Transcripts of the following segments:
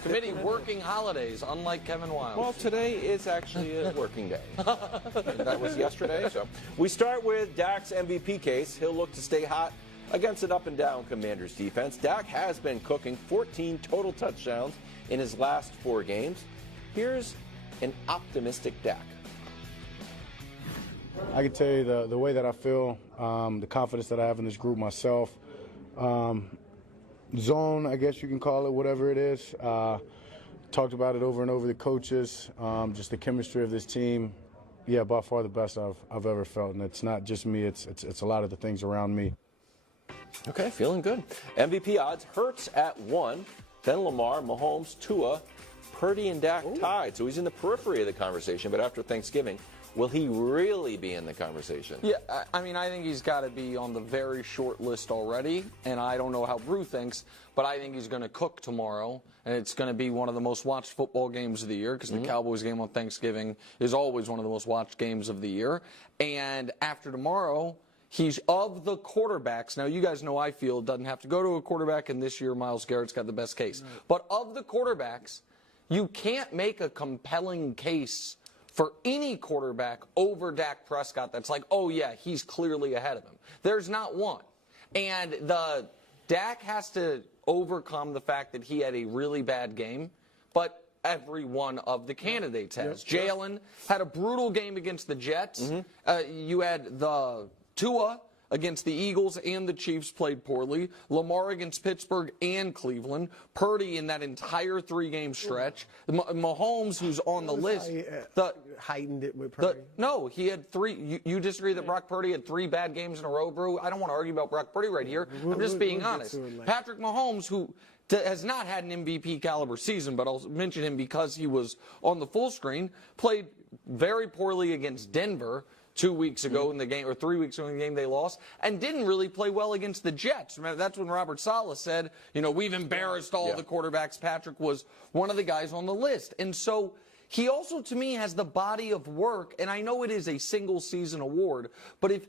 Committee working holidays, unlike Kevin Wiles. Well, today is actually a working day. That was yesterday. So we start with Dak's MVP case. He'll look to stay hot against an up-and-down Commanders defense. Dak has been cooking 14 total touchdowns in his last 4 games. Here's an optimistic Dak. I can tell you the way that I feel, the confidence that I have in this group myself. Zone, I guess you can call it, whatever it is. Talked about it over and over, the coaches, just the chemistry of this team. Yeah, by far the best I've ever felt. And it's not just me, it's a lot of the things around me. Okay, feeling good. MVP odds, Hurts at 1, then Lamar, Mahomes, Tua, Purdy, and Dak tied. So he's in the periphery of the conversation, but after Thanksgiving, will he really be in the conversation? Yeah, I mean, I think he's got to be on the very short list already, and I don't know how Brew thinks, but I think he's going to cook tomorrow, and it's going to be one of the most watched football games of the year because the Cowboys game on Thanksgiving is always one of the most watched games of the year. And after tomorrow, he's of the quarterbacks. Now, you guys know I feel it doesn't have to go to a quarterback, and this year Myles Garrett's got the best case. Right. But of the quarterbacks, you can't make a compelling case for any quarterback over Dak Prescott that's like, oh, yeah, he's clearly ahead of him. There's not one. And Dak has to overcome the fact that he had a really bad game, but every one of the candidates has. Jalen had a brutal game against the Jets. You had the Tua against the Eagles and the Chiefs played poorly. Lamar against Pittsburgh and Cleveland. Purdy in that entire 3-game stretch. Mahomes, who's on the list. Heightened it with Purdy? No, he had 3. You disagree that Brock Purdy had 3 bad games in a row, Brew? I don't want to argue about Brock Purdy right here. I'm just being honest. Patrick Mahomes, who has not had an MVP caliber season, but I'll mention him because he was on the full screen, played very poorly against Denver 2 weeks ago in the game, or 3 weeks ago in the game they lost, and didn't really play well against the Jets. Remember, that's when Robert Saleh said, you know, we've embarrassed all the quarterbacks. Patrick was one of the guys on the list. And so he also, to me, has the body of work, and I know it is a single-season award, but if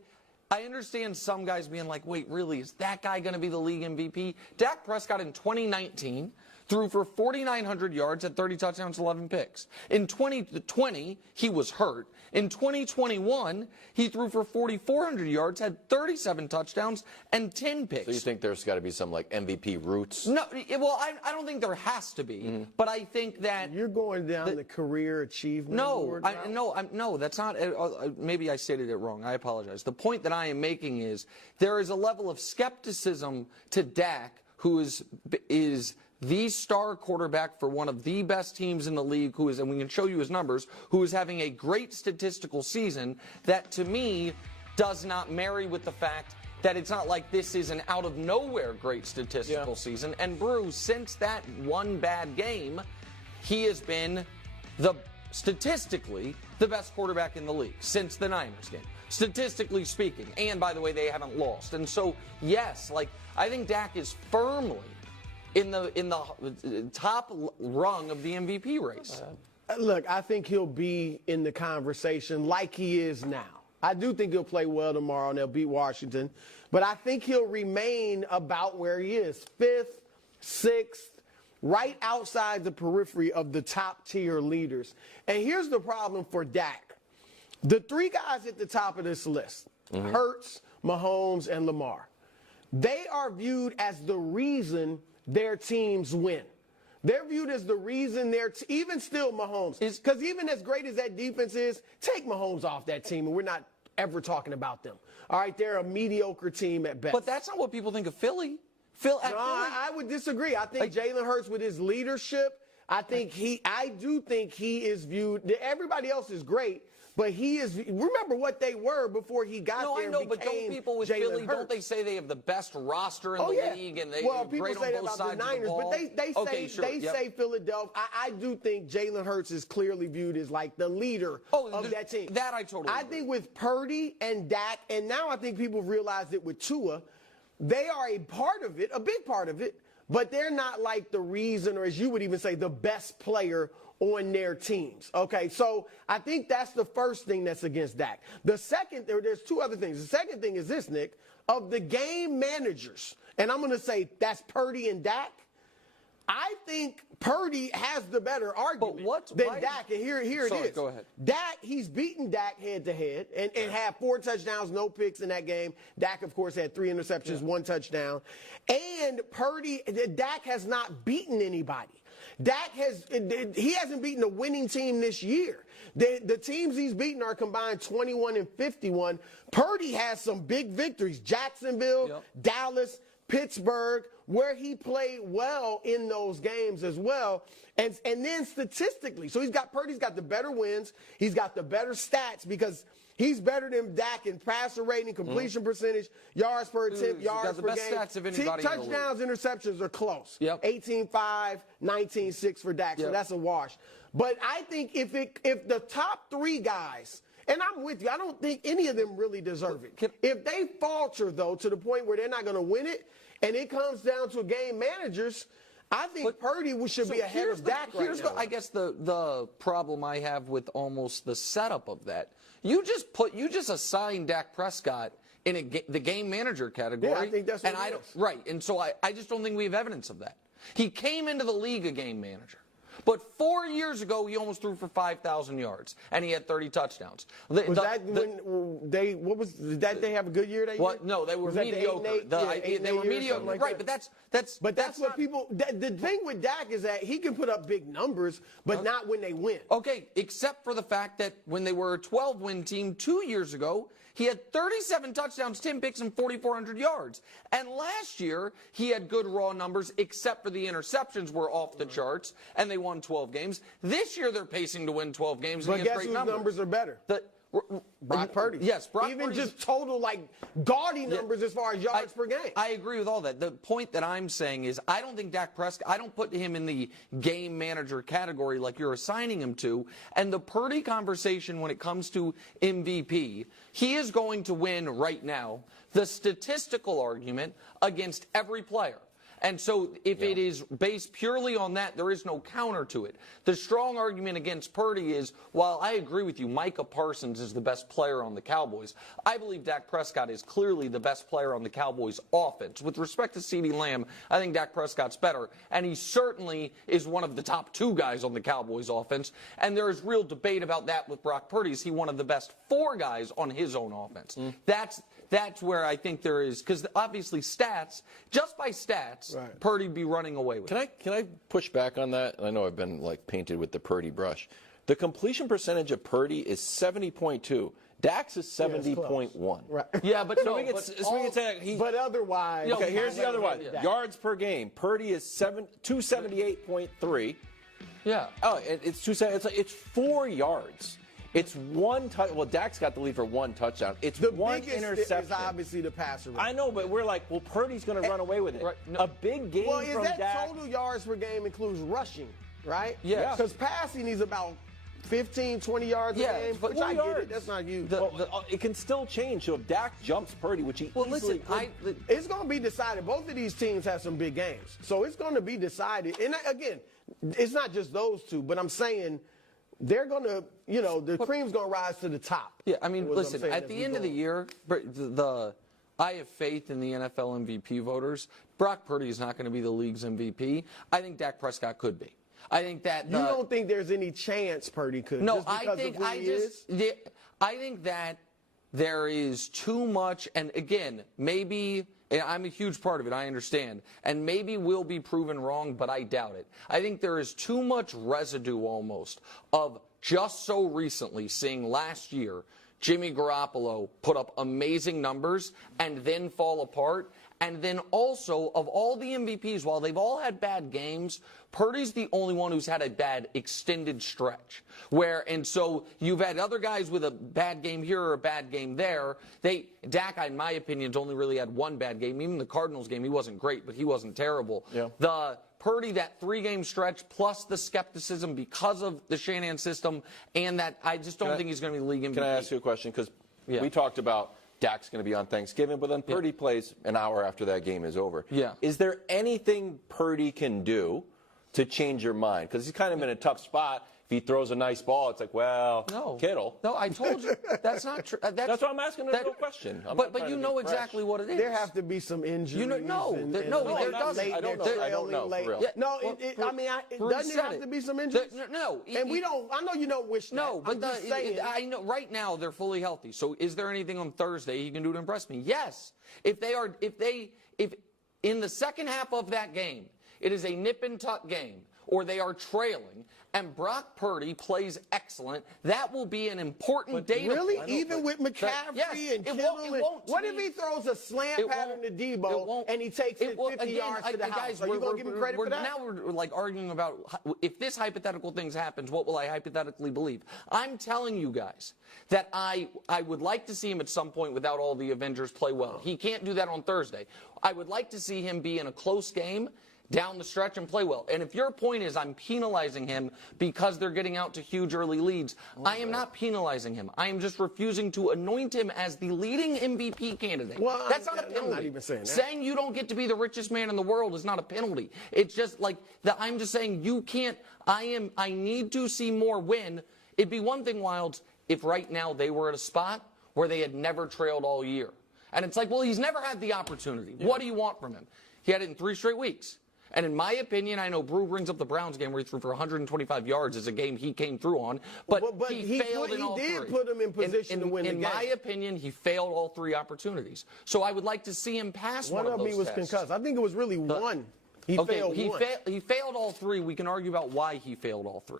I understand some guys being like, wait, really, is that guy going to be the league MVP? Dak Prescott in 2019 threw for 4,900 yards, had 30 touchdowns, 11 picks. In 2020, he was hurt. In 2021, he threw for 4,400 yards, had 37 touchdowns, and 10 picks. So you think there's got to be some, like, MVP roots? No, well, I don't think there has to be, but I think that... You're going down the career achievement award route? No, that's not... maybe I stated it wrong. I apologize. The point that I am making is there is a level of skepticism to Dak, who is the star quarterback for one of the best teams in the league, who is, and we can show you his numbers, who is having a great statistical season, that to me does not marry with the fact that it's not like this is an out-of-nowhere great statistical season. And Brew, since that one bad game, he has been statistically the best quarterback in the league since the Niners game, statistically speaking. And by the way, they haven't lost. And so, yes, like, I think Dak is firmly in the top rung of the MVP race. Look, I think he'll be in the conversation like he is now. I do think he'll play well tomorrow and they'll beat Washington, but I think he'll remain about where he is, 5th, 6th, right outside the periphery of the top-tier leaders. And here's the problem for Dak. The 3 guys at the top of this list, Hurts, Mahomes, and Lamar, they are viewed as the reason their teams win. They're viewed as the reason even still Mahomes. Because even as great as that defense is, take Mahomes off that team and we're not ever talking about them. All right, they're a mediocre team at best. But that's not what people think of Philly. I would disagree. I think Jalen Hurts with his leadership, I do think he is viewed, everybody else is great, but he is, remember what they were before he got there. No, I know, but don't people with Philly, don't they say they have the best roster in the league? And well, people say that about the Niners, but they say Philadelphia. I do think Jalen Hurts is clearly viewed as like the leader of that team. That I totally agree. Think with Purdy and Dak, and now I think people realize it with Tua, they are a part of it, a big part of it, but they're not like the reason, or as you would even say, the best player on their teams. Okay, so I think that's the first thing that's against Dak. The second, there's 2 other things. The second thing is this, Nick, of the game managers, and I'm going to say that's Purdy and Dak, I think Purdy has the better argument than Dak. And here it is. Go ahead. Dak, he's beaten Dak head-to-head and had 4 touchdowns, no picks in that game. Dak, of course, had 3 interceptions, 1 touchdown. And Dak has not beaten anybody. He hasn't beaten a winning team this year. The teams he's beaten are combined 21 and 51. Purdy has some big victories. Jacksonville, Dallas, Pittsburgh, where he played well in those games as well. And then statistically, so Purdy's got the better wins. He's got the better stats because he's better than Dak in passer rating, completion percentage, yards per attempt, yards per game. Stats of anybody touchdowns, interceptions are close. Yep. 18-5, 19-6 for Dak. So that's a wash. But I think if the top 3 guys, and I'm with you, I don't think any of them really deserve it. If they falter, though, to the point where they're not going to win it, and it comes down to game managers, I think Purdy should be ahead of Dak right now. I guess the problem I have with almost the setup of that. You just assign Dak Prescott in the game manager category. Yeah, I think that's what it is. Right, and so I just don't think we have evidence of that. He came into the league a game manager. But 4 years ago, he almost threw for 5,000 yards, and he had 30 touchdowns. Did they have a good year that year? No, they were mediocre. They were mediocre, like right? That. But that's what people. The thing with Dak is that he can put up big numbers, but not when they win. Okay, except for the fact that when they were a 12-win team 2 years ago, he had 37 touchdowns, 10 picks, and 4,400 yards. And last year, he had good raw numbers, except for the interceptions were off the charts, and they won 12 games. This year, they're pacing to win 12 games. But guess whose numbers are better? Brock Purdy. Yes, Brock Even Purdy's, just total, gaudy numbers as far as yards per game. I agree with all that. The point that I'm saying is I don't think Dak Prescott, I don't put him in the game manager category like you're assigning him to. And the Purdy conversation when it comes to MVP, he is going to win right now the statistical argument against every player. And so if it is based purely on that, there is no counter to it. The strong argument against Purdy is, while I agree with you, Micah Parsons is the best player on the Cowboys, I believe Dak Prescott is clearly the best player on the Cowboys offense. With respect to CeeDee Lamb, I think Dak Prescott's better, and he certainly is one of the top 2 guys on the Cowboys offense, and there is real debate about that with Brock Purdy. Is he one of the best 4 guys on his own offense? That's where I think there is, because obviously stats, just by stats, Purdy'd be running away with it. Can I push back on that? I know I've been painted with the Purdy brush. The completion percentage of Purdy is 70.2. Dak's is 70.1. Right. Yeah, but so we can say but otherwise. Okay, here's the other one. Yards per game. Purdy is 278.3. Yeah. Oh, it's 4 yards. It's 1 touch. Well, Dak's got the lead for 1 touchdown. It's the 1 biggest interception. Is obviously the passer rate. I know, but we're like, well, Purdy's going to run away with it. Right, no. A big game from Dak. Total yards per game includes rushing, right? Yeah. Because passing is about 15, 20 yards a game. But which I get it. That's not huge. It can still change. So if Dak jumps Purdy, which he easily could, it's going to be decided. Both of these teams have some big games. So it's going to be decided. And again, it's not just those 2, but I'm saying they're going to, the cream's going to rise to the top. Yeah, I mean, listen, at the end of the year, I have faith in the NFL MVP voters. Brock Purdy is not going to be the league's MVP. I think Dak Prescott could be. I think that you don't think there's any chance Purdy could. No, just because I think that there is too much, and again, maybe. And I'm a huge part of it, I understand. And maybe we'll be proven wrong, but I doubt it. I think there is too much residue almost of just so recently seeing last year Jimmy Garoppolo put up amazing numbers and then fall apart. And then also, of all the MVPs, while they've all had bad games, Purdy's the only one who's had a bad extended stretch. And so you've had other guys with a bad game here or a bad game there. Dak, in my opinion, has only really had 1 bad game. Even the Cardinals game, he wasn't great, but he wasn't terrible. Yeah. The Purdy, that 3-game stretch, plus the skepticism because of the Shanahan system, and that I just don't think he's going to be the league MVP. Can I ask you a question? Because we talked about Dak's going to be on Thanksgiving, but then Purdy plays an hour after that game is over. Yeah. Is there anything Purdy can do to change your mind? Because he's kind of in a tough spot. If he throws a nice ball, it's like, well, No. Kittle. No, I told you. That's not true. That's why I'm asking a real question. But you know exactly what it is. There have to be some injuries. No, there doesn't. I don't know, for real. Yeah, No, well, doesn't it have to be some injuries? No. And we don't. I know you don't wish that. No, but I'm just saying. I know right now they're fully healthy. So is there anything on Thursday he can do to impress me? Yes. If in the second half of that game, it is a nip and tuck game, or they are trailing, and Brock Purdy plays excellent, that will be an important data point. Really? Even with McCaffrey and Kittle? What if he throws a slant pattern to Debo and he takes it 50 yards to the house? Are you going to give him credit for that? Now we're like arguing about if this hypothetical thing happens, what will I hypothetically believe? I'm telling you guys that I would like to see him at some point without all the Avengers play well. He can't do that on Thursday. I would like to see him be in a close game down the stretch and play well. And if your point is I'm penalizing him because they're getting out to huge early leads, I am not penalizing him. I am just refusing to anoint him as the leading MVP candidate. Well, that's not a penalty. I'm not even saying that. Saying you don't get to be the richest man in the world is not a penalty. It's just like I'm just saying you can't. I need to see more win. It'd be one thing, Wilds, if right now they were at a spot where they had never trailed all year. And it's like, well, he's never had the opportunity. Yeah. What do you want from him? He had it in 3 straight weeks. And in my opinion, I know Brew brings up the Browns game where he threw for 125 yards as a game he came through on, but he failed in all 3. He did put him in position to win the game. In my opinion, he failed all 3 opportunities. So I would like to see him pass one of those One of them he was concussed. I think it was really one. He failed one. He failed all 3. We can argue about why he failed all 3.